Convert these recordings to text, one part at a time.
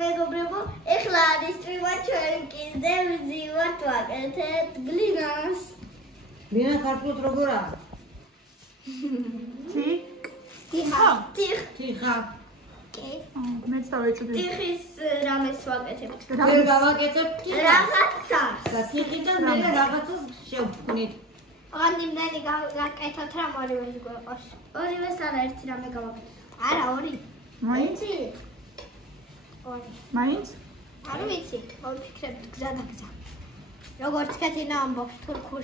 მეგობრებო, ეხლა არის წვიმა ჩვენ კიდე ვზივართ ვაკეთებთ გლინას. გლინა ქართულად როგორა? თიხა. კი. მეც დავეჭვდი. თიხის რამეს ვაკეთებთ? ვერ გავაკეთებთ რაღაცას. და თიხიდან მე რაღაცას შევქმნით. ამდენი გაკეთოთ რა ორივეს გვეყოს. ორივეს არა ერთი რამე გავაკეთოთ. არა, ორი. მაინც? ორი. მაინც? არ ვიცი, ვფიქრებთ გზა და გზა. როგორც კეთინა ამბობს თურქულ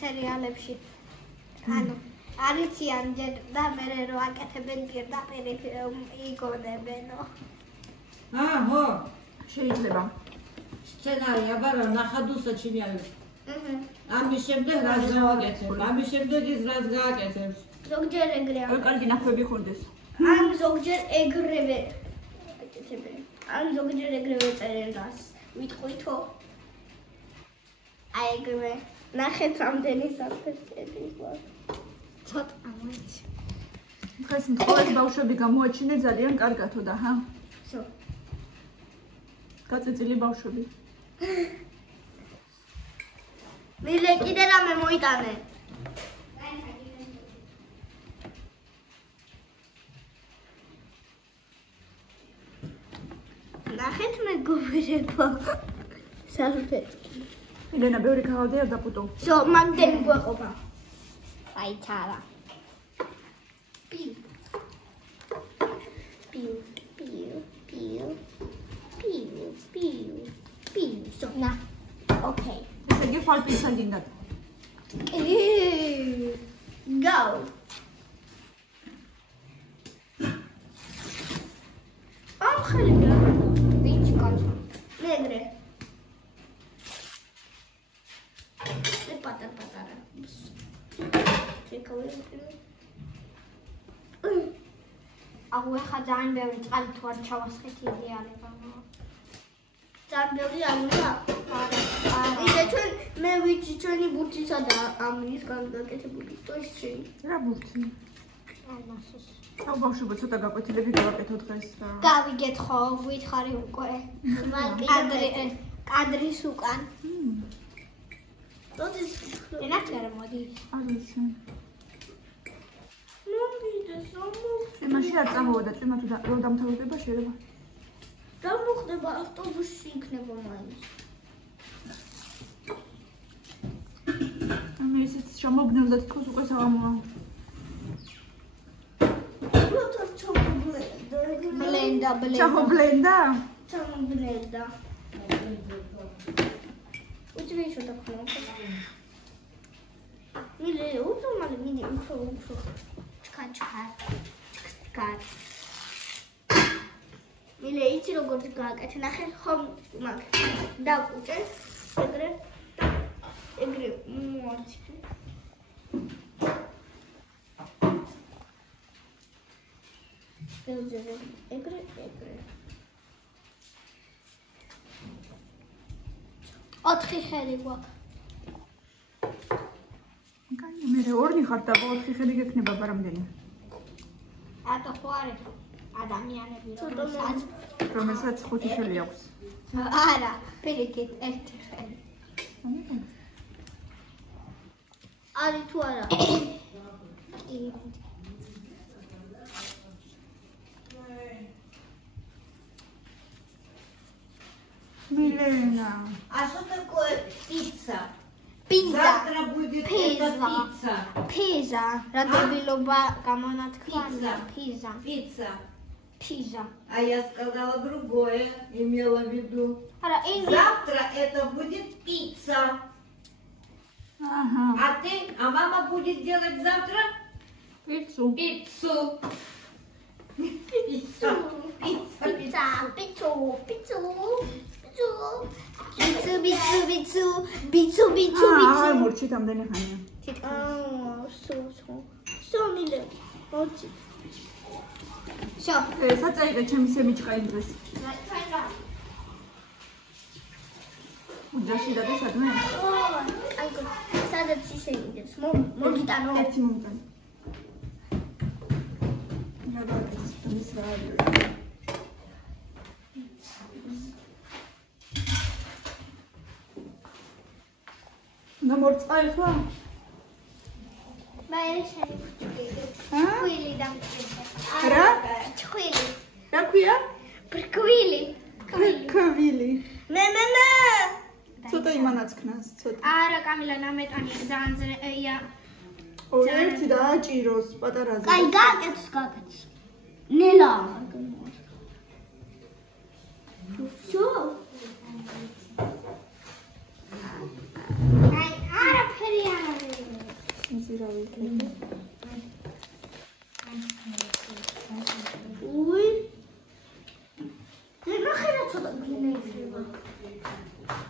სერიალებში. ანუ არიციან ჯერ და მერე რო აკეთებენ პირდაპირ იგონებენო. ხო. შეიძლება. სცენარი, აბა რა ნახადუსა ჩინიალებს. ამის შემდეგ რას გავაკეთებ? ამის შემდეგ ის რას გააკეთებს? ზოგჯერ ეგრეა. ой, კარგი ნახვები ხონდეს. ამ ზოგჯერ ეგრევე აკეთებენ. ამ ზოგჯერ ეგრევე წერენ რას. ვიტყვითო. აი ეგრევე. ნახეთ რამდენი საფრთხეები გვაქვს. ცოტა მოიცი. დღეს მთხოვეს ბავშვები გამოაჩინე ძალიან კარგათო და ჰა? სო. გაწიწილი ბავშვები. მილე კიდე რამე მოიტანე. ნახეთ მეგობრებო. საფრთხე. ელენა ბევრი გავდია დაპუტო. სო, მაგდენი გვეყოფა. აი ჩარა. პიუ. სო, ნა. ოკეი. ესე იგი ფალპინსან დინდათ. Go. ამ ხალხი ვინც კონსო. მეგრე. პატარა. აუ ახლა ძალიან ბევრი წყალი თუ არ ჩავასხეთ იდეალება. ძალიან ბევრი არ უნდა. იდე ჩვენ მე ვიცი ჩვენი ბურთისა და ამის გაკეთებული ტოისში. რა ბურთი? ამასოს. აუ ბავშვებო ცოტა გაკვეთილები გავაკეთო დღეს რა. გავიგეთ ხო, გითხარი უკვე. კადრის უკან. ტოდის ენაჩერა მოდი. არ ვიცი. მომიდეს მაშინ არ წამოვა და წვიმა თუ რო დამთავრდება შეიძლება. რა მოხდება ავტობუსში იქნება მაინც. მე ისიც შემოგნევდა თქოს უკვე საღამოა. როცა ჩამობლენდა. ჩამობლენდა? ჩამობლენდა. უჩვეი შოთა ხმო. მილე უცომალი მინი უფრო. ჩქარ. მილე იცი როგორც გააკეთე ნახე ხომ მაგ დაკუჭე ეგრე მოაჩი. ეგრე. ოთხი ხელი გვაქვს. კაი, მე ორნი ხარ და ოთხი ხელი გექნება ბარამდენი. ატო ხო არის ადამიანები რომელსაც 5 ხელი აქვს. არა, პირიქით ერთი ხელი. არის თუ არა? Милена. А что такое пицца? Пицца. Завтра будет эта пицца. Пицца. Радобилоба камонатхвана. Пицца. А я сказала другое, имела в виду. Завтра это будет пицца. Ага. А мама будет делать завтра? Пиццу. Пиццу. Бицу. არ მორჩით ამდენი ხანია. სო მილე. მოდი. შო. საწაიღე ჩემი სემიჩკა იმ დღეს. უჯაში და სადმე? აიგო, სადაც ისე მიდებს. მოგიტანო. ერთი მომიტანო. ნაბა ის რა არის? უნდა მორწყა ეხლა? მე შენი ფუტკილი. ხვილი დამჭირდა. რა? ხვილი. რა ქვია? ბრკვილი. კვილი. მე. ცოტა იმანაც ქნას, ცოტა. არა, კამილა ნამეტანი ძალიან ია. ერთი და აჭიროს პატარაზე. კაი, გააკეთოს. ნელა. Всё. Ай, არაფერი არ არის. მზირავი. უი. მე ნახელა ცოტა გინეიება.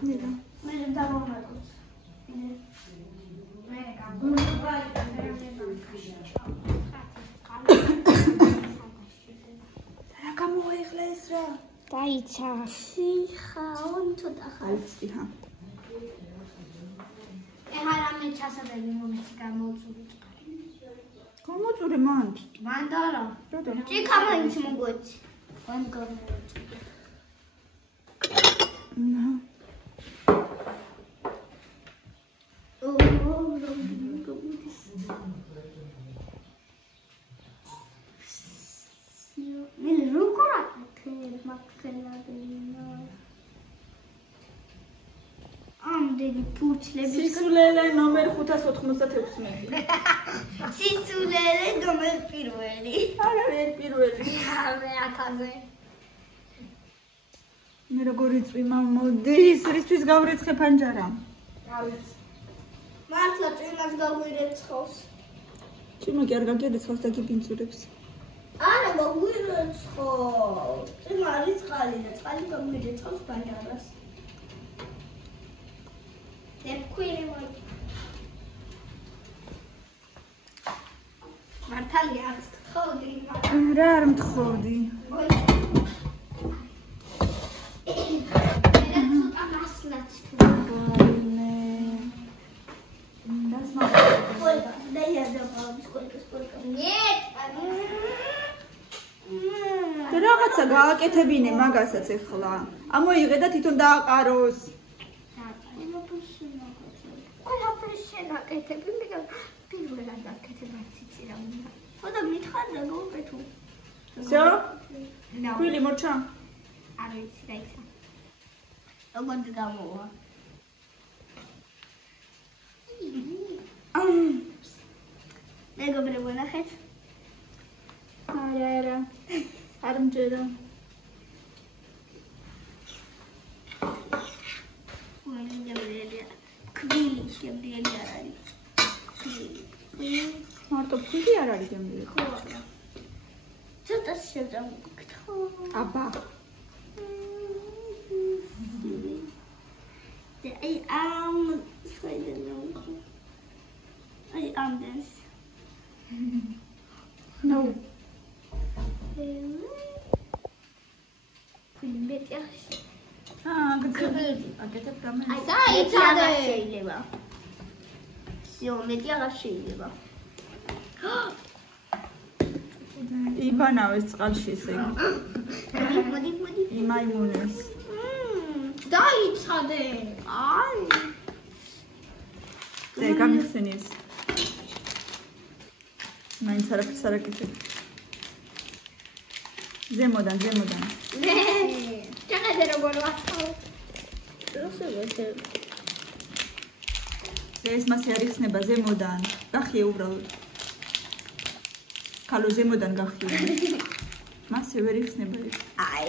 ნელა. მე დავამატოთ. მე რა გამოეხლა ეს რა? დაიცა. სიხა, თუთა ხარ. აიცი. ეხლა რამე ჩასადები მომიცი გამოუწური. გამოწურე მან. მანდარა. რატომ? ჭიქა მაინც მოგვეცი. მან გამოუწური. ნა. მე როგორ აკეთებ მაგხელადენა? ამდენი ფურცლები. სისულელე ნომერ 596. სისულელე ნომერ პირველი. არა, ვერ პირველი. მე 1000-ზე. მე როგორი წვიმა მოდი, ისრისთვის გავრეცხე ფანჯარა. მართლა წვიმას გაგვირეცხავს. წვიმა კი არ გაგერეცხავს და გიბინძურებს. არა, გაგვირეცხავს. წვიმა არის წყალი და წყალი გაგვირეცხავს ფანჯარას. ემკვირი მოი. მართალია არ თხოვდი. რა არ მთხოვდი? რაღაცა გააკეთებინე მაგასაც ეხლა. ამოიღე და თვითონ დააყაროს. ყველაფერი შენაკეთები, მე პირველად აკეთებ ციცი რა უნდა. ხოდა მითხარდა გოგეთუ. всё? კვილი მორჩა? არ ვიცი რა ისა. როგორ გამოვა? მეგობრებო ნახეთ. არა. არ მჯერა. კვილი შემდგენი არ არის. მარტო კვილი არ არის გემრიელი. ხო არა. ცოტა შევდამოგკითხო. აბა. აი შეიძლება. აი ამდენს. ნო. მეთია. გწევდი. აკეთებ რამე. აი დაიცადე. შეიძლება. всё, მეთია არ შეიძლება. იბანავეს წყალში ესე. მოდი. იმაიმუნეს. დაიცადე. აი. ზე გამიხსენიეს. მაინც არაფერს არ აკეთებ. ზემოდან. ჩახედე როგორ ვახავ. ეს მასე არ იხსნება ზემოდან. გახიე უბრალოდ. ქალო ზემოდან გახიე. მასე ვერ იხსნება ეს. აი.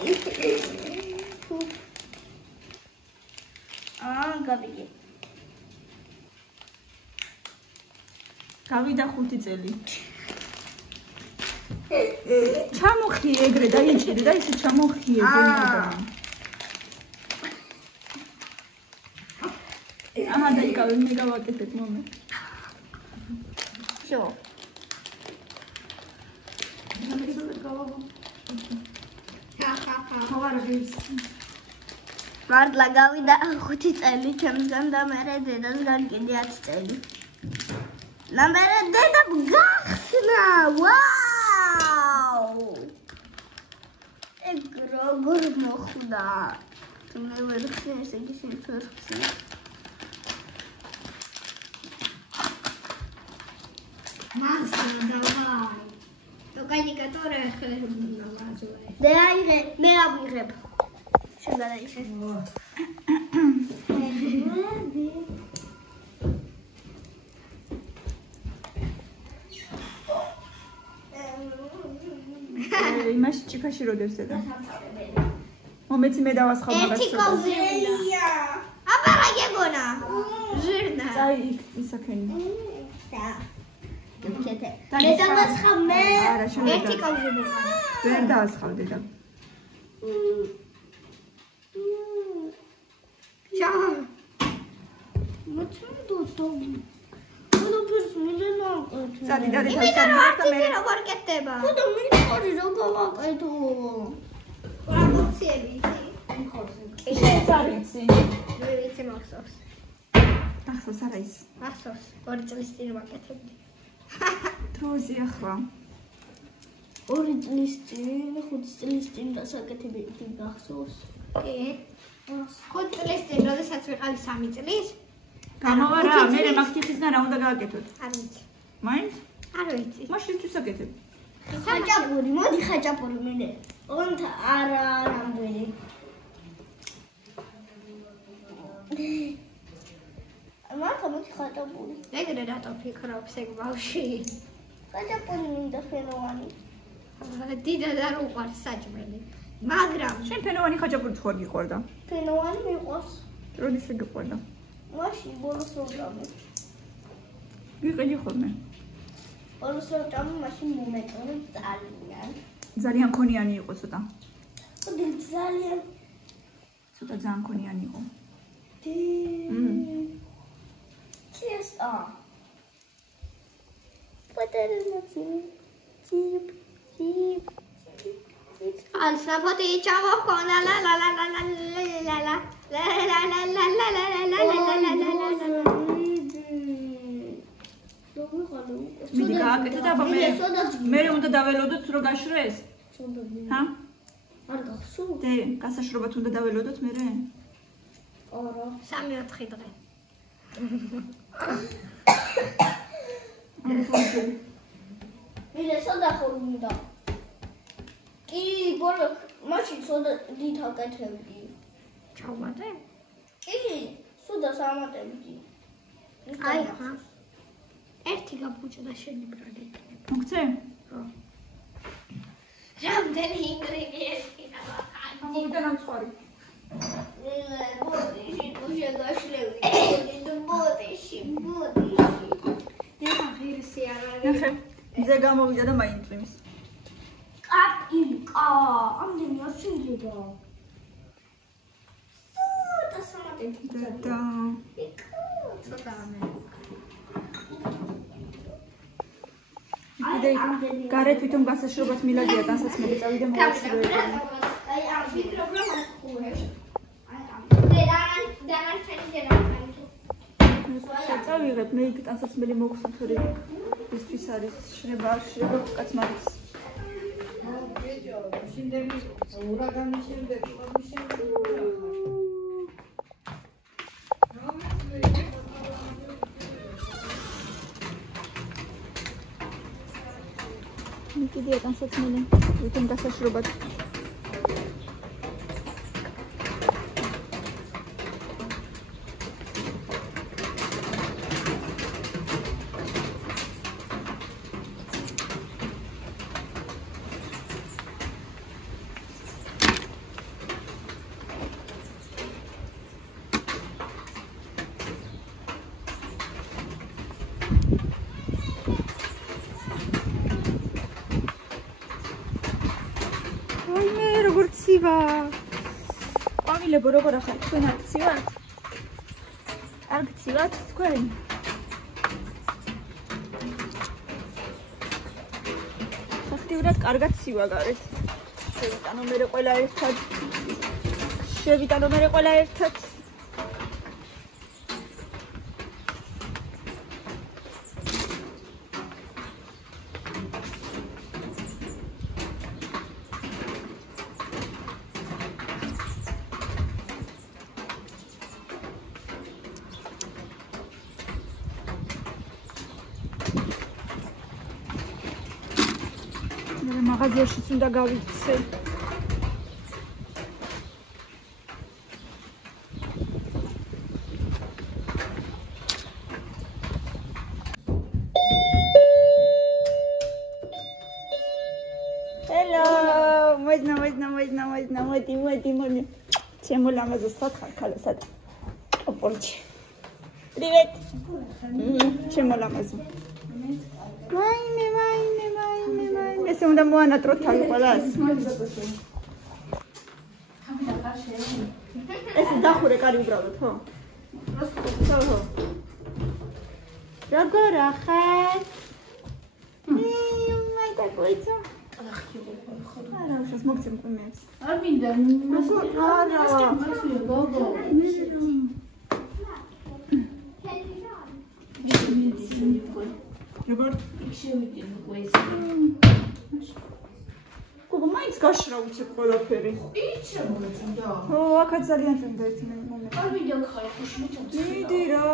გავიგე. გავიდა 5 წელი. ჩამოხიე ეგრე დაიჭირე და ისე ჩამოხიე ზემოდან. აჰა დაიკავე მე გავაკეთებ მომე. всё. მართლა გავიდა 5 წელი ჩემგან და მე დედასგან კიდე 10 წელი. ნამერე დედა გახსნა. ვაუ! ეგ როგორ მოხვდა. მე ვერ ხსნი ესე იგი შეიძლება ხსნი. Massa, davai. Tocca gli catore una maggiore. Me la vuoi Sembra da dice. იმაში ჭიქაში რო დევსედა. მომეცი მე დავასხავ მაგას. ერთი კოვზელია. აბარა გეგონა. ჟირნა. წაი იქ ისაქენი. და. მე დავასხავ მე. არა, შენ ერთი კოვზელი. ვერ დაასხავდე და. Ciao. Ma c'è tutto. Quello per smileno. Sali, dai, Mi dai una porchetta ba. Quello mi ricordi dopo ma tu. Ora possiedi. შენ წარიცი. მე ვიცი მახსოვს. ახსოვს არა ის. მახსოვს. 2 წლის წინ ვაკეთებდი. დროზე ახლა. 2 წლის წინ, 5 წლის წინ დასაკეთებდი გახსოვს. კი. 5 წლის წინ, როდესაც ვიყავი 3 წლის. გამოვა რა, მე მაგთიხისგან რა უნდა გააკეთოთ? არ ვიცი. მაინც? არ ვიცი. მაშინ ის ვისაკეთებ. ხაჭაპური, მოდი ხაჭაპური მე. ოღონდ არა რამდენი. მართლა მოდი ხაჭაპური. ეგრე რატო ფიქრობს ეგ ბავში? ხაჭაპური მინდა ფენოვანი. დიდად არ უყვარს საჭმელი. მაგრამ შენ ფენოვანი ხაჭაპური ხარ გიყვარდა? ფენოვანი მიყვარს. როდის შეგიყვარდა? მაშინ ბოლოს რო ვჭამე. ვიყიდი ხოლმე. ბოლოს რო ვჭამე, მაშინ მომეწონე ძალიან. ძალიან ქონიანი იყო ცოტა. ხოდი ძალიან. ცოტა ძალიან ქონიანი იყო. Честно. Потеряться. Тип. Алса поти чаво кона ла ла ла ла ла ла ла ла ла ла ла ла ла ла ла ла. მიდი გააკეთე და აბა მე უნდა დაველოდოთ რო გაშრეს? ჰა? არ გახსოვს? დე, გასაშრობად უნდა დაველოდოთ მე? არა. 3-4 დღე. მირე სოდა ხონდა. კი, ბოლო მაშინ სოდა დიდ აკეთებდი. ჩავმატე? კი, სოდა სამატებდი. აი ხა. ერთი გაბუჭდა შენი ბრალი. მოგცე? ხო. რამდენი ინგრედიენტი დავაყენე? ამოვიდა ნამცხვარი. ბოდიში გაშლევი. ბოდიში. დედა ღირსი არ არის. ნახე, ზე გამოვიდა და მაინწვიმის. კაპიკა, ამდენი არ შეიძლება. სოდა სამატებდი. და ცოტა მე. კიდე გარეთ თვითონ გასაშრობად მილადია დასაცმელი წავიდე მოვაშროებ. აი ამ ფიქრობ რომ ახურებ. აი ამ. დანან წავიღებ მე იქ დასაცმელი მოვხსნით ხრი. ისთვის არის შრება კაც მარის. ბიჭო, შინდები ურაგანის შემდეგ, ყობის შემდეგ. კიდე დასაცმელი თვითონ გასაშრობად. ყვავილებო როგორ ახარ თქვენ აქცივათ? არ გცივათ თქვენ? ფაქტიურად კარგად ცივა გარეთ. შევიტანო მე ყველა ერთად. მაღაზიაშიც უნდა გავიქცე. Hello, მოდი. Чем лама засадка, колесо. Опорчи. Привет. Чем лама зу? Майне. Ესე უნდა მოანატროთ თავი ყველას. ესე დახურე კარი უბრალოდ, ხო? ხო. როგორ ახალ? მაიტა გოიცა. არა, უშავს მოგცემ ყმებს. არ მინდა. როგორ? შევიდნენ უკვე ეს. გოგო, მაინც გაშრა უცებ ყველაფერი. იცი მოგეწონდა. ო, აქაც ძალიან წინდა ერთი მომენტი. არ მინდა ხარ, ხუში მოწონდა. დიდი რა.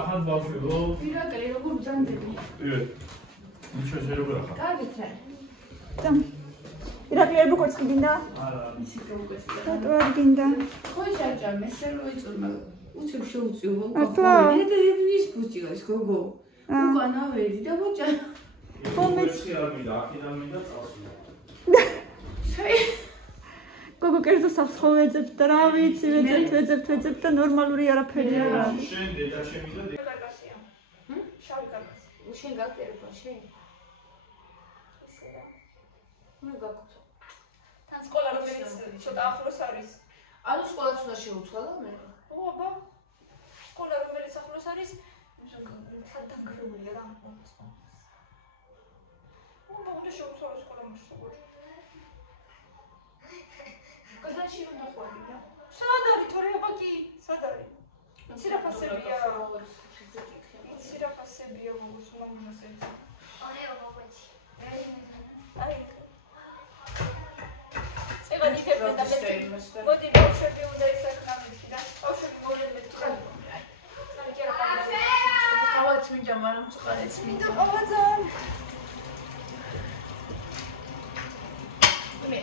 ახალ ბავშვებო. პირაკელი როგორ ბრძანდები? ნიჩო შეიძლება ახალ. კარგით რა. და. ირაკლი როგორ წიგინდა? არა. ისი პროგრესი. რატო არ გინდა? ხო ჩაჭა, მესერო იწურმა. უცებ შეუწიო გოგო. ატლა. ის ბუჭი არის გოგო. უკანა ვედი და ბოჭა. ხო მეც არ მინდა, აქედან მინდა წავსვი. გოგო კერძო სახს ხო ვეძებთ და რა ვიცი, ვეძებთ და ნორმალური არაფერი არა. შენ დედა ჩემი და კარგასია. შავი კარგასია. შენ გაგწერება შენ? მე გაგუწო. თან სკოლა რომელიც ცოტა ახლოს არის. ანუ სკოლაც უნდა შეუცვალო მე? ო, აბა. სკოლა რომელიც ახლოს არის, თან გრეულია რა. უნდა შეუცვალო სკოლა მოსწავლე. კაზანში უნდა ყვები რა. სად არის თორე აბა კი? სად არის? ცირაფასებია. ცირაფასებია მოგოს მომნასე. აი, ობოჩი. აი. წევანი ფერმე და მოდი ბავშვები უნდა ისახნამით და ბავშვები მოლედმეთ ხარ. აი კი რა ხარ. ყავაც მინდა, მაგრამ წყალიც მინდა. ყავაძან. მე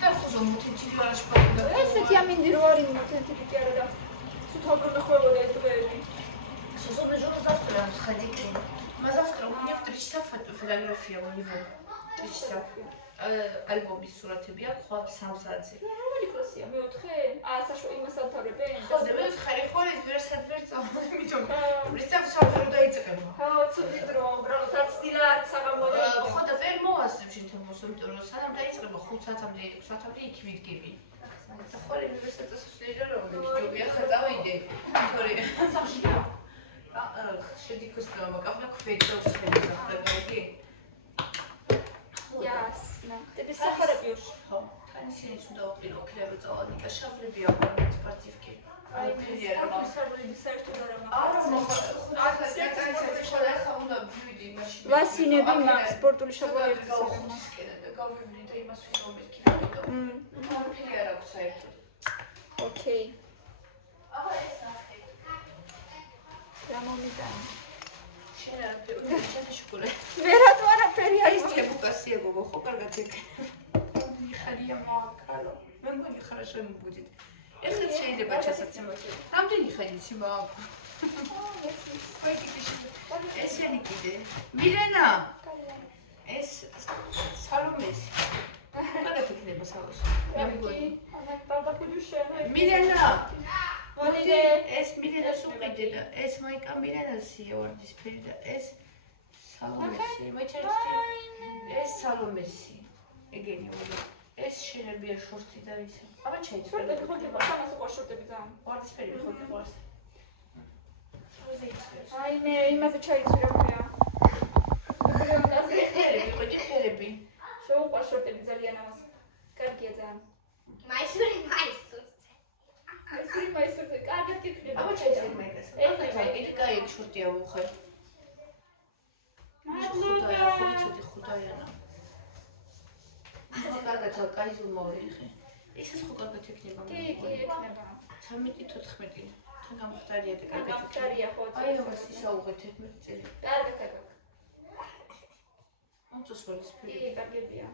და ხუზო მუთი ვარ შპაიდა. ესეთი ამინდი რო არის მუთი კი არა და სუთავგრე ხვებოდა ეს დღეები. Созоны жена завтра сходите. Мы завтра, у меня в 3 часа фотография у него. 3 часа. Альбом из суратебия, хват сам садзи. Რომელი კლასია? მე-4? საშვე იმას ავთავრებენ? ხო, და მე ხარი ხოლის ვერასადვერც ამიტომ. პრინციპ სამწუხარო დაიწყება. ხო, ცუდი დრო, უბრალოდ აცდილა არც აღამოდე. ხო და ვერ მოვასწრებ შეთემოს, იმიტომ რომ სანამ დაიწყება 5 საათამდე, 6 საათამდე იქ ვიდგები. და ხოლი უნივერსიტეტს შეიძლება რომ ვიჯობი ახლა დავიდე. თორე სახშია. შედი კოსტომა, კაფნა ქვეჭოს ხედავ და გაიგე. Ясно. Тебе сахара пьешь? ხო. თან ისინი უნდა უყირო ქლები წავადიკა შავლები აქვს სპორტივკი. აი ფერია რა. საერთოდ არა არა, ახლა საკანცეზე ხოლმე ახლა უნდა ვივიდი მაშინ. ვასინები მაქვს სპორტული შაბლები გავხსნა და გავივიდი და იმას ვიძობთ კიდე. არა ფერია რა აქვს საერთოდ. ოკეი. აბა ეს ნახე. რა მომიტანი? შენ არ ფერია შეკულე. ვერად არაფერი ის თებუკასია გოგო, ხო კარგად ეგ. ხარია მოვაკალო. მე მგონი хорошо будет. ეხლა შეიძლება ჩასაცემო. რამდენი ხანიც მაქვს? ესენი კიდე. მილენა. ეს სალომეს. კარგად იქნება სალოს. მე მგონი. მილენა. მოდიდე. ეს მილენას უყიდე და ეს მაიკა მილენასია ვარდისფერი და ეს სალომესი. ეს სალომესი. ეგენი უნდა. ეს შეიძლება შორტი და ისე. აბა შეიძლება. შორტები ხო გიყვა, ამას უყვა შორტები ძალიან. ვარდისფერი ხო გიყავს. აი მე იმაზე ჩაიცვირა ხეა. ფერები. შეუყვა შორტები ძალიან ამას. კარგია ძალიან. მაისური. გრიმა ისე კარგად იქნება. აბა შეიძლება ეგრეს. ეგ კაი შურტია უხე. ხუთაია, ხუთი ხუთაიანა. ახლა კარგად კაი ზუმოვიხე. ისიც ხო კარგად იქნება. კი, იქნება. 13-14. თან გამختارია და კარგად. გამختارია ხო? აი, ось ისაუღეთ 11 წელი. კარგად. ამწოსვალის კი, ფერი. კარგებია.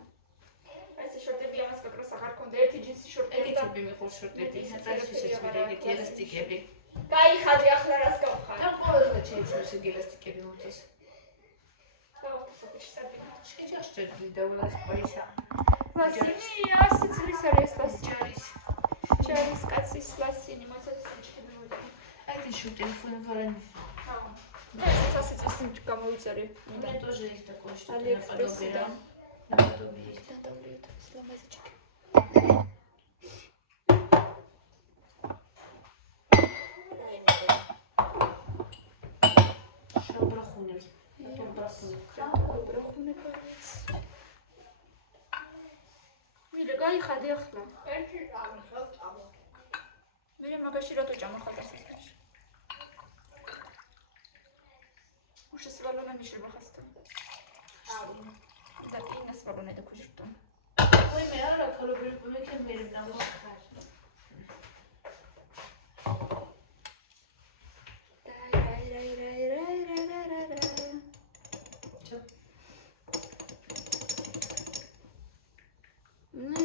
ეს შორტები ამას კაკროს აღარ ქონდა. ერთი ჯინსი შორტები და ეგეთები მიხარ შორტები, საერთოდ ეგეთი ელასტიკები. გაიხადე ახლა რას გავხარ. და ყოველდღე შეიძლება ეს ელასტიკები მოწეს. შეჭაშჭი და ულას პაისა. ლასინი, ასი წლის არის ლასინი. ჯარის კაცის ლასინი, მოწეს საჭები მოდი. აი ეს შუ ტელეფონი ვარენ. ხო. ეს ასი წლის გამოვიწერე. მე тоже есть такое, что AliExpress-დან. наподобие есть. დავლიოთ ეს ლამაზი ჩეკი. შობრახუნებს. შობრახუნებს. მირე გაიხადე ახლა. ერთი წამოხებ წამო. მირე მაგაში რატო ჭამახატას ეს? უშეს ვალონა მიშრება ხასთან. და ინას ვალონა და ქუჟრტო. ой, მე არა ქალობრივ მეკენ მერე ნახო.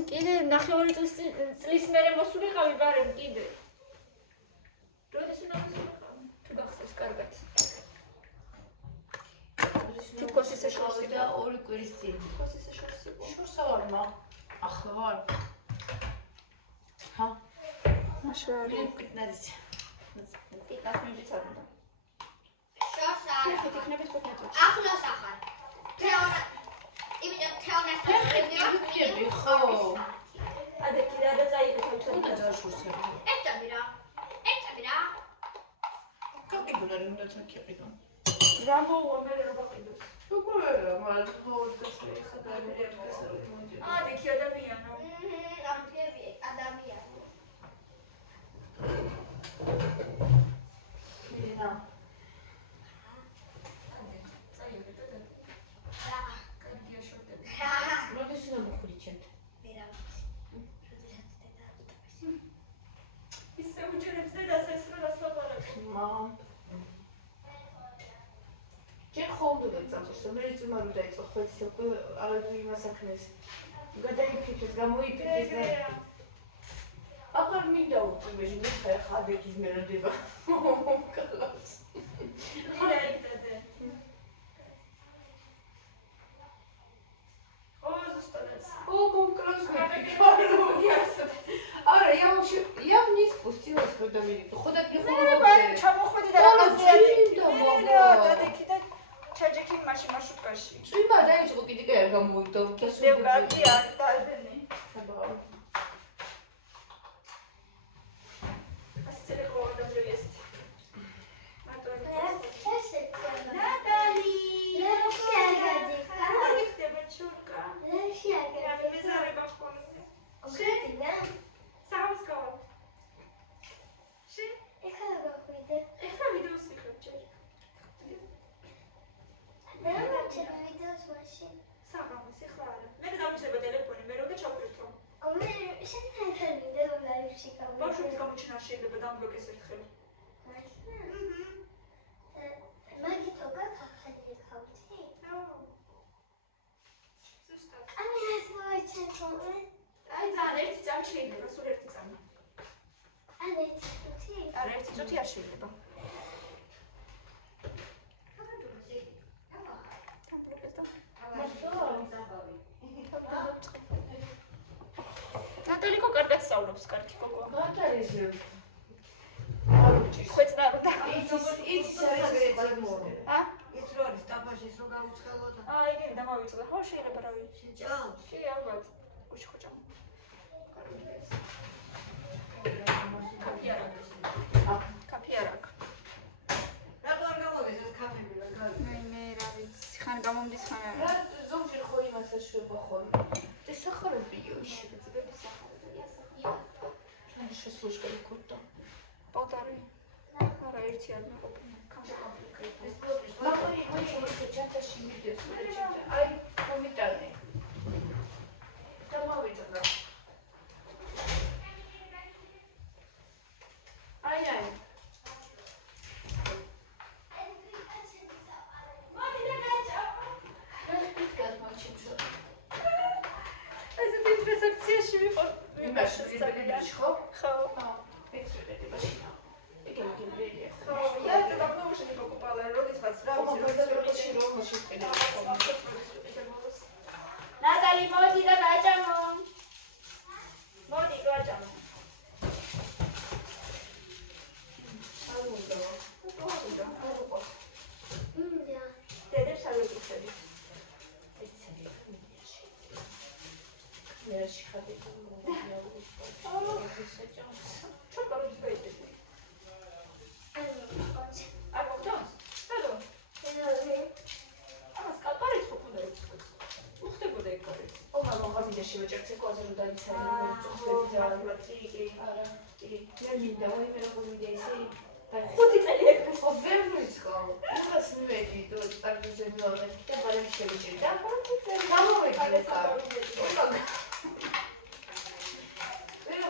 კიდე ნახევარი წლის მერე მოსულიყავი ბარემ კიდე. როდის უნდა მოსულიყავი? თუ გახსოვს კარგად. თითქოს ისე შორსი და ორი კვირის წინ. თითქოს ისე შორსი. შორსა ვარ მა. ახლა ვარ. ჰა. მაშვარი. ნაზი. ტიკას მივიც არ უნდა. შორსა. ეხეთ იქნებით ხო მეტყვი. ახლოს ახარ. თეონა. იმიტომ თეონას ეხები ხო. ადეკი რა და წაიღე თავში. უნდა დაშურსები. ეცამი რა. კაპიტულარი უნდა ჩაკიყიდო. რა მოუვა მე რა ვაყიდოს. უკვე მაგრამ ხოდდეს ხა დამერებს მოდი. ადეკი ადამიანო. ამგები ადამიანი. მინა. წაიღე და რა. კარგია შორტები. როდის უნდა მოხვრიჩეთ? ისე უჯერებს დედას ეს რა დასაბარაკ. მამ. ჯერ ხოლმე წამოს, მე ძმარო დაიწყო ხო ის უკვე აღარ იმასაკნეს. გადაიფიქრეს, გამოიფიქრეს და აღარ მინდა უწმეში მე ხა ადექის მეროდება. კალას. მირა იდადე. ო ზუსტად. О, классно. Ара, я вообще, я вниз спустилась, когда меня... Хода не მე ჩამოხვედი და ადეკი და ჩაჯექი მაშინ მარშრუტკაში. წვიმა დაიწყო კიდე კი არ გამოვიდა და ლევგარდი არ დაებენი. ასწრე ხოლმე jest. ნატალი. შეაგადი. არ ხდება ჩურკა. შეაგადი. მე ზარება ხოლმე. ogrzetina. საღამოს გავა. შენ ეხლა გახვიდე. ეხლა ვიდეოს ვიხებ ჯერ. მე ვაჩერე ვიდეოს მაშინ. საღამოს ეხლა არა. მე დამიჯდება ტელეფონი, მე რომ და ჩავკრიტო. მე შენ ხარ ვიდეო ლაივში გავიდე. ბავშვებს გამოჩინა შეიძლება დამბლოკეს ერთხელ. მაგითო გაქახადი ხავთი? ზუსტად. აი ეს მოიჩენ ხოლმე. აი ძალიან ერთი წამი შეიძლება, სულ ერთი წამი. ან ერთი წუთი? არა, ერთი წუთი არ შეიძლება. ნატალიკო კარგად სწავლობს, კარგი კოკო. მარტარის ხვეწდა რომ და იცის არის ეგრე ა? ის რო არის ტაფაშის რო გაუცხელოთ. აი, იგი დამავიწყდა. ხო, შეიძლება რა ვიცი. შეჭამს. კი, ალბათ. გუშინ ხო ჭამ. კაფე არ აქვს. რატო არ გამოდის ეს კაფები რა გარი? მე რა ვიცი, ხან გამომდის ხან არა. რა ზოგჯერ ხო იმას ეშვება ხოლმე. ეს სახარებია შეიძლება. ძებების სახარებია. შენ შესულშკელი ქორდა. პატარი. არა ერთი არ მეყოფინა. ჩათაში მიდევს აი მომიტანე და მოვიდოდა აი ტრანზაქციაში ვიყო. იმაში ხო? ხო. ექსპერტი მაშინა. იგი გიმბერია. და დაგნოუშენი მოკუპალა როდესაც რა ვიცი რომ მოშიფენა. ნატალი მოდი და გაჭამო. მოდი გაჭამო. დედებს არ ვეკითხები. მერაში ხადი შევეჭერცე კოზე რომ დაიცაი წოხები ძალატრიკი არა კი მინდა ვაიმე როგორ მიდეცი და 5 წელი ეკრეს ვერ ვიცხო იმას მივედი თუ სტარტზე მოვიდე და ბალემ შევეჭერი და 5 წელი გამოვედი და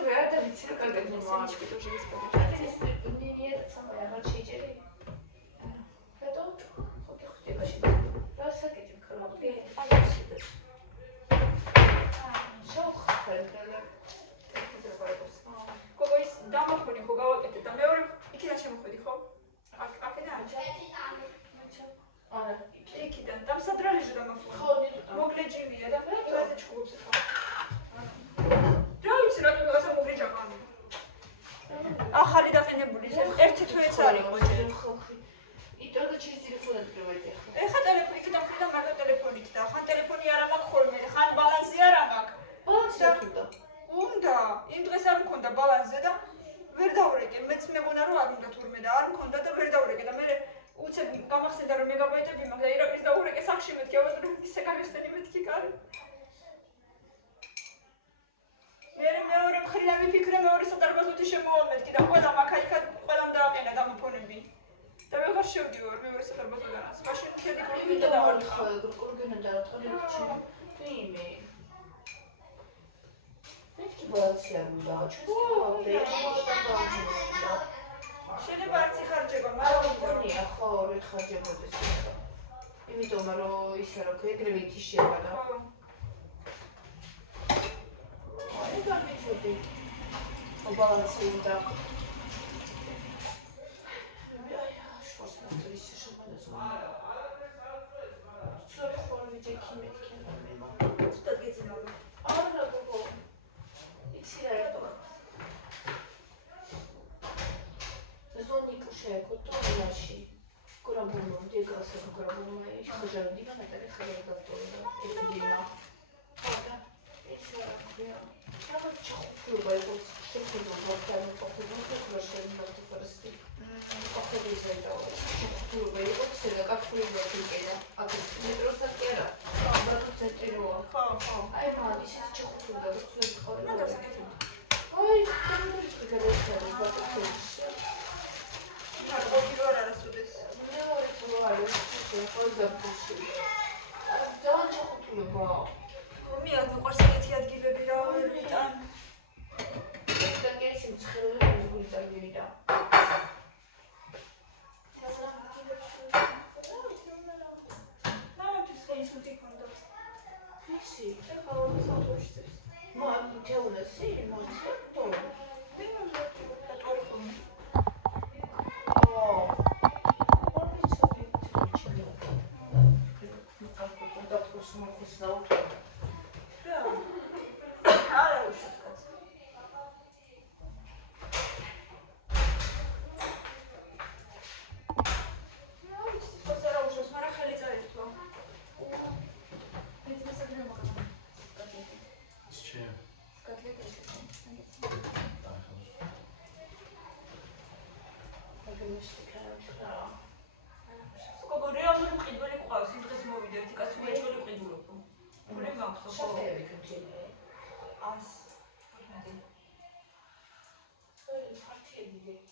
ვერ და ვიცი რა კარგად მოსაჩკი თუ შეიძლება ნინია სამა აღარ შეჭერი და თუ ხოქი ხტებაში და საკეთებ ქრობი აი გოგოის დამახონი ხო გავაკეთე და მეორე იქიდან შემოხვედი ხო? აქედან? არა, იქიდან დამსადრალიჟე დამახონი. ხო, მოგლეჯიმია და იმაზე ჩხუბობს ხო? რა ვიცი რა რაღაცა მოგლეჯაყანი. ახალი დაყენებული ერთი თვეც არის ყოჯე. იტო და ჩის ტელეფონად პროვაიდი ხო? ეხა ტელეფონი იქიდან ხდება მაგა ტელეფონით და ხან ტელეფონი არ მაქვს ხოლმე, ხან ბალანსი არ მაქვს. ბალანსი არ უნდა. უნდა, იმ დღეს არ მქონდა ბალანსზე და ვერ დავრეკე, მეც მეგონა რომ არ უნდა თურმე და არ მქონდა და ვერ დავრეკე და მე უცებ გამახსენდა რომ მეგაბაიტები მაქვს და ირაკის დავრეკე სახში მეთქი, ავაზ რომ ისე გაგიხსენი მეთქი კარი. მე მეორე მხრიდან ვიფიქრე მეორე სადარბაზოთი შემოვამეთქი და ყველა მაქაიქა ყველამ დააყენა დამოფონები. და ვეღარ შევდივარ მეორე სადარბაზოდანაც. მაშინ მქედი გრუპი და დავარქვა. გურგენა დააწყდა თვიმე. მეთქი ბალანსი არ უნდა შეიძლება არც იხარჯება, მაგრამ მგონია ხო ვერ ხარჯებოდეს იმიტომ რომ ისე რომ ეგრევე ითიშება და აი გამიწოდი ბალანსი უნდა აი შორს მოტრის შემოდეს ცოტა ხოლმე ჯექი მეთქი მე ცოტა გეძინავდა არა გოგო იცი რა ეტყობა ზონი კუშე კოტონიაში გრაბულო დეგასა გრაბულო ის ხაჟარი დიმანატარი ხაჟარი დაქტორია ეკდიმა ხოდა ეს რა რა ჩხუბა იყო შეხედო ვარდანი ყოფილი პროფესორი მარტიფორსტი ყოფილი ზედა ჩხუბა იყო შედა კაფური ვერტიკელა აგრეთ მეტროსაც კი არა აბრატო ცენტრია ხო აი მალის ჩხუბა და სულ ყოლა და დასაკეთე აი ეს გადაიხადა ბატონში რა გოგირო არ არასოდეს მეორე თუ არის ხო ზაფხულში ძალიან ჩხუბა მე არ მიყვარს ეგეთი ადგილები რა ვერ ვიტან და კეისი მცხერული მიზგული წარგივიდა მამამთვის ხელისუფლი ქონდა ისი ეხლა მოსაუბრში მან თეონესი მოსწორ მე მომწონდა თორქო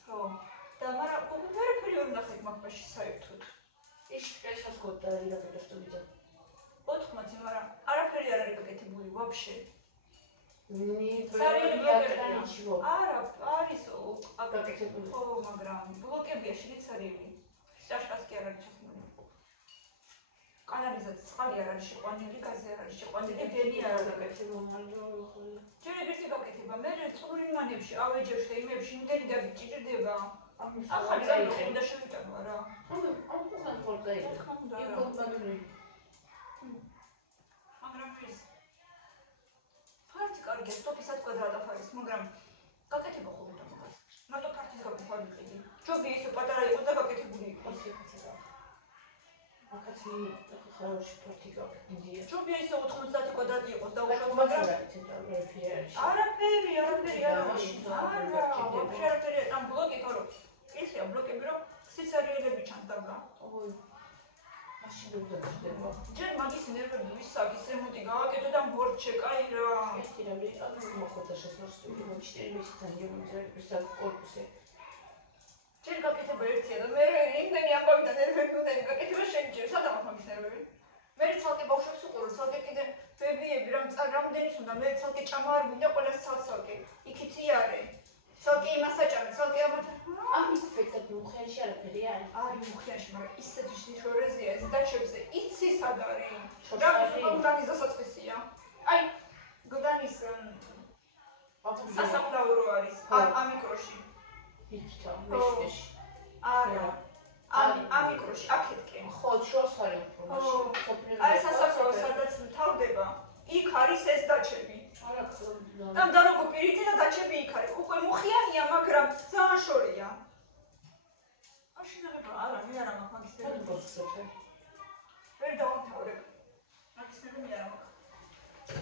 ხო ბავშვი საერთოდ. ის კეშას გოდა რა გადასტობიძა. 80, მაგრამ არაფერი არ არის გაკეთებული ვაფშე. არა, არის აკეთებული. ხო, მაგრამ ბლოკებია შრიცარიელი. შაშკას კი არ არის ჩახმული. კანალიზაციის წყალი არ არის შეყვანილი, გაზი არ არის შეყვანილი, დენი არ არის გაკეთებული. ჯერ ერთი გაკეთება, მე წყური მანებში, ავეჯებში და იმებში იმდენი დაგიჭირდება. ახალი რა უნდა შევიტანო რა. ამ ხან ხოლმე მაგრამ ის ფართი კარგია, სტოპისად კვადრატაფარის, მაგრამ გაკეთება ხოლმე მაგას. მარტო ფართის გაკეთება ვიყიდი. ჯობია ისე პატარა იყოს და გაკეთებული იყოს. აკაცი ხაროში ფართი გაკეთებულია. ჯობია ისე 90 კვადრატი იყოს და უშოთ, მაგრამ არაფერი არ არის. ვაფშე არაფერი, ამ ბლოკი თორო. ისეა ბლოკები რომ სიცარიელები ჩანს დაბლა. ой. მაშინ უნდა გახდება. ჯერ მაგის ნერვები ვისაგის რემონტი გავაკეთე და მორჩე, კაი რა. ერთი რამე მოხდა შესაძლოა მოჩტერი მისთან გემოძერების კორპუსზე. ჯერ გაკეთება ერთია და მე იმდენი ამბავი და ნერვები უნდა გაკეთება შენჯერ. სადა მაქვს მაგის ნერვები? მე ცალკე ბავშვებს უყურებ, ცალკე კიდე ბებიები რამდენის უნდა, მე ცალკე ჭამა არ მინდა ყველას ცალკე. იქითი არის. ცალკე იმას აჭამე, ცალკე ამათ. ამის ეფექტები უხეში არაფერი არის. არის უხეში, მაგრამ ისეთი შორეზია ეს დაჩებზე. იცი სად არის? გლდანის დასაწყისია. აი, გლდანის სასაფლაორო არის ამ მიკროში. იქა, მეშტეში. არა. ამ მიკროში, აქეთკენ. ხო, შორს არის უფრო მაშინ. აი, სასაფლაო სადაც თავდება. იქ არის ეს დაჩები. ამ დაროგო პირითი და დაჩები იქ არის. უკვე მუხიანია, მაგრამ ძალიან შორია. აშინაღება არა, მე არა მაქვს მაგის ნერვები. ვერ დავამთავრებ. მაგის ნერვები არა მაქვს.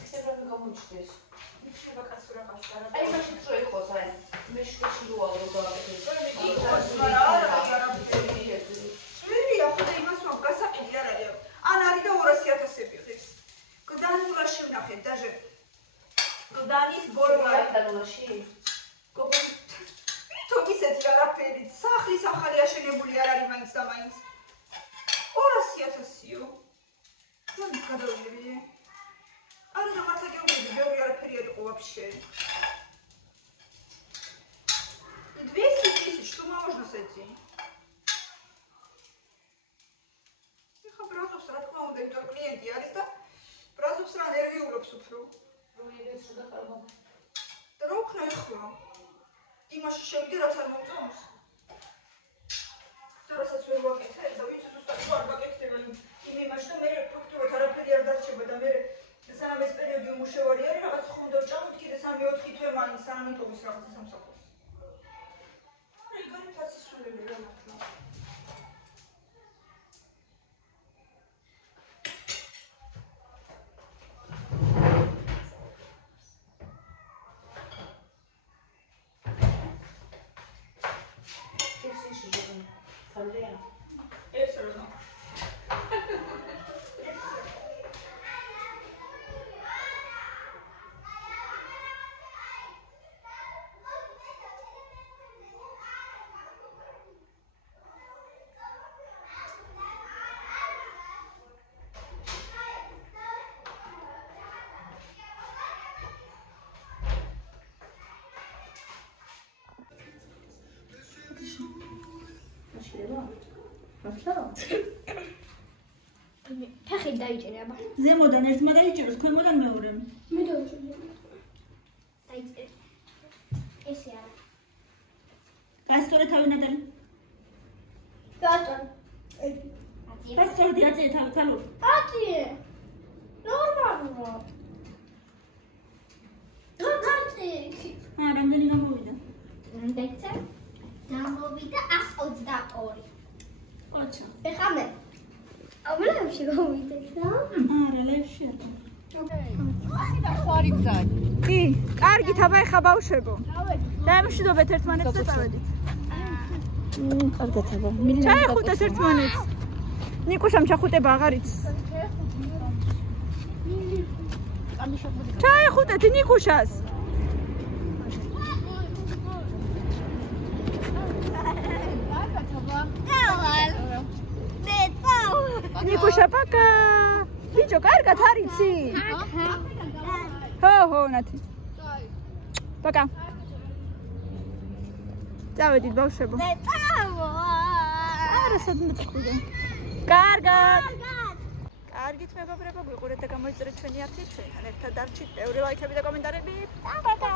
ისევ გამოჩნდეს. იქნება კაცურა მასარა. აი, მაშინ რო იყოს, აი, მეშტეში როა რო გააკეთე. იქოს, მაგრამ არა. მერია ხოდა იმას რომ გასაყიდი არ არის. ან არის და 200.000-ები ხებს. გდანულაში ვნახეთ დაჟე. გდანის ბოლო არის დანულაში. გოგო თვითონ ისეთი არაფერი, სახლის ახალი აშენებული არ არის მაინც და მაინც. 200.000-იო. რომ გადავიდე. არა და მართლა გეუბნები, ბევრი არაფერი არ იყო ვაფშე. 200 тысяч, что можно с этим? ეხა ბრაზობს რა თქმა უნდა, იმიტომ კლიენტი არის და ბრაზობს რა ნერვიულობს უფრო. როიდეს რა კარგო. და რა უქნა ეხლა? იმაში შევიდე რაც არ მომწონს. და რასაც ვერ ვაკეთე და ვიცი ზუსტად რა არ გაკეთდება იმ იმაში და მე ფაქტობრივად არაფერი არ დარჩება და მე სანამ ეს პერიოდი უმუშევარი არის, რაღაც ხომ უნდა ვჭამოთ კიდე 3-4 თვე მაინც სანამ იტოვის რაღაცა სამსახურს. არა, იქ არის თაცისულები რა მართლა. ეს რა. ფეხი დაიჭირება. ზემოდან ერთმა დაიჭიროს, ქვემოდან მეორემ. მე დავიჭირე. დაიჭირე. ესე არა. გასწორე თავი ნატალი. გასწორე. გასწორე დიაწე თავი თალო. ატიე. ნორმალურა. გასწორე. რამდენი გამოვიდა? დაიჭირე. გამოვიდა 122. ოჩა. ეხლა მე აბლებში გამოვიდა. არა, ლევში არა. და ხარი გზად. კი, კარგით, აბა ეხა ბავშვებო. დაემშვიდობეთ ერთმანეთს და წავედით. კარგად აბა. ჩაეხუტეთ ერთმანეთს. ნიკუშამ ჩახუტება აღარ იცის. ჩაეხუტეთ ნიკუშას. Hello. ნიკუშა პაკა. ბიჭო, კარგად არიცი? ხო, ნათი. პაკა. წავედით ბავშვებო. მე წავა. არა, სადმე წავიდე. კარგად. კარგით მეგობრებო, გვიყურეთ და გამოიწერეთ ჩვენი აქტი, ჩვენთან ერთად დარჩით. ბევრი ლაიქები და კომენტარები. პაკა.